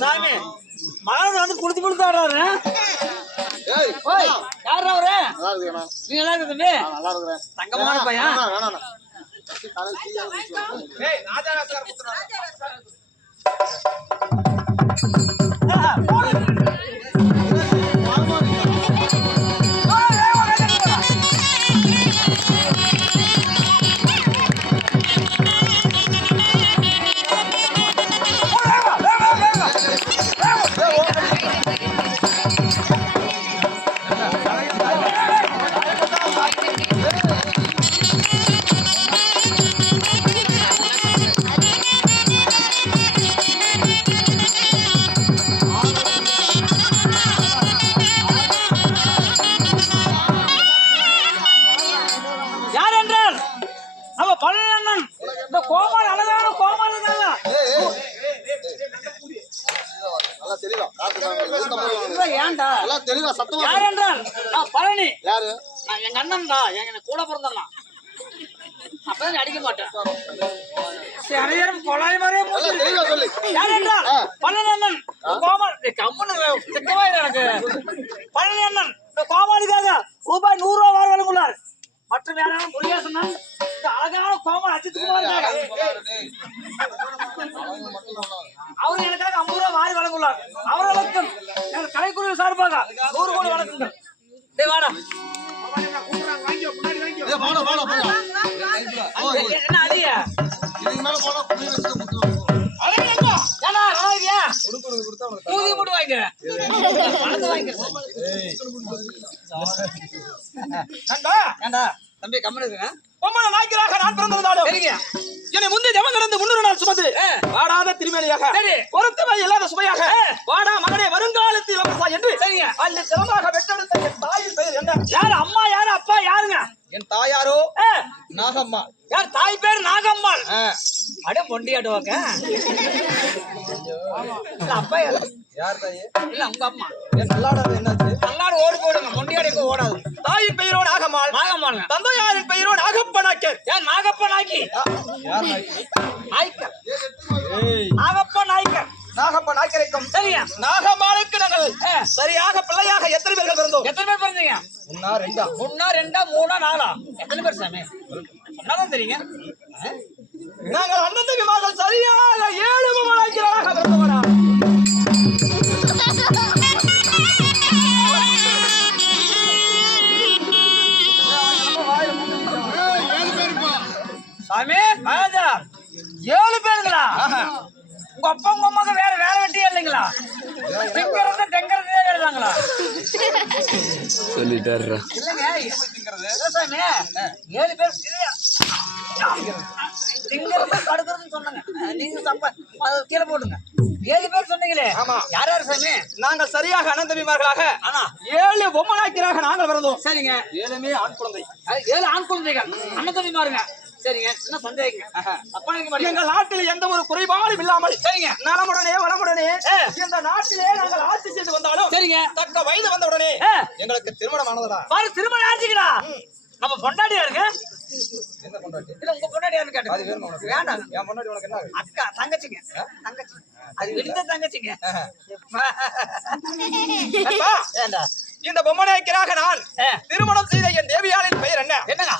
சாமி மகன் வந்து குடுத்து குடுத்து ஆடுறாரு. யாரு அவரு? நீ நல்லா இருக்கு தம்பி? தங்கமான பையன். பழனி எங்க அண்ணன் தான், எங்க கூட பிறந்தான். அப்பதான் அடிக்க மாட்டேன். கொலாய் மாதிரியே யார் என்றால் பழனி அண்ணன் கோமாளி. கம்மனு திட்டமாயிரு எனக்கு. பழனி அண்ணன் கோமாளிக்காக ரூபாய் 100 வழங்குள்ளார். மற்றும் யாராலும் முருகேசன் அழகான கோமாளி அஜித்குமார் அவர் எனக்காக 50 ரூபாய் வாரி வழங்குள்ளார். அவர்களுக்கும் எங்கள் கலைக்குழு சார்பாக 100 கோடி வழங்குங்கள். வாடா என்ன அதிக ஊதி மட்டும் வாங்கிக்கிறேன். தம்பி கம்மன் இருக்குங்க. பொம்மன நாய்க்கராக நான் பிறந்திருந்தாலும் என்னை முந்தி ஜமம் நடந்து 300 நாள் சுமந்து வாடாத திருமேனியாக பொருத்தமை இல்லாத சுமையாக வாடா மகனே வருங்காலத்தில் என்று அல்ல சிரமமாக பெற்றெடுத்த என் தாயின் பெயர் என்ன? யாரு அம்மா யாரு அப்பா யாருங்க? என் தாயாரோ நாகம்மா. யார் தாய் பேர் நாகம்மாள்? அட மொண்டியாடுவாங்க. அப்பா யார் தாய்? இல்ல உங்க அம்மா. நல்லாடாது என்னாச்சு? நல்லாடு ஓடி போடுங்க. மொண்டியாடிக்கு ஓடாது. தாயின் பெயரோ நாகம்மாள். நாகம்மாள். தந்தையாரின் பெயரோ நாகப்பனாக்கர். யார் நாகப்பனாக்கி? யார் நாய்க்கி? நாய்க்கர். நாகப்ப நாய்க்கர். நாகப்ப நாய்க்கரைக்கும் சரியா நாகம்மாளுக்கு நாங்கள் சரியாக பிள்ளையாக எத்தனை பேர்கள் பிறந்தோம்? எத்தனை பேர் பிறந்தீங்க? 1 2 3 4 எத்தனை பேர் சாமி? சொன்னாதான் தெரியுங்க. நாங்கள் அண்ணன் தம்பிமார்கள் சரியாக 7 மகளாக பிறந்தவரா. சாமி 7 பேருங்களா? உங்க அப்பா உங்க அம்மாக்கு வேற வேலை வெட்டியே இல்லைங்களா? திங்கிறது தெங்கிறதே எழுதாங்களா? சொல்லிட்டாரு இல்லைங்க. சாமி 7 பேர் திங்கிறது தடுக்கிறதுன்னு சொன்னாங்க. நீங்க கீழே போட்டுங்க. 7 பேர் சொன்னீங்களே யார் யாரு சாமி? நாங்கள் சரியாக அண்ணன் தம்பிமார்களாக 7 பொம்மனாக்கியராக நாங்கள் பிறந்தோம். சரிங்க. 7 ஆண் குழந்தை. 7 ஆண் குழந்தைகள் அண்ணன் தம்பிமாருங்க. சரிங்க. என்ன சந்தேகங்க? அப்ப எங்கள் நாட்டில் எந்த ஒரு குறைபாடும் இல்லாமல் சரிங்க நலமுடனே வளமுடனே இந்த நாட்டிலே நாங்கள் ஆட்சி செய்து வந்தாலும் சரிங்க தக்க வயது வந்த உடனே எங்களுக்கு திருமணம் ஆனதா? பாரு திருமணம் ஆச்சுங்களா? நம்ம பொண்டாட்டியா இருக்கு. என்ன பொண்டாட்டி? இல்ல உங்க பொண்டாட்டியான்னு கேட்டேன். அது வேணும் உனக்கு? வேண்டாம். என் பொண்டாட்டி உனக்கு என்ன? அக்கா தங்கச்சிங்க. தங்கச்சி அது வெளித்த தங்கச்சிங்க. ஏண்டா இந்த பொம்மனாய்க்கராக நான் திருமணம் செய்த என் தேவியாரின் பெயர் என்ன? என்னங்க?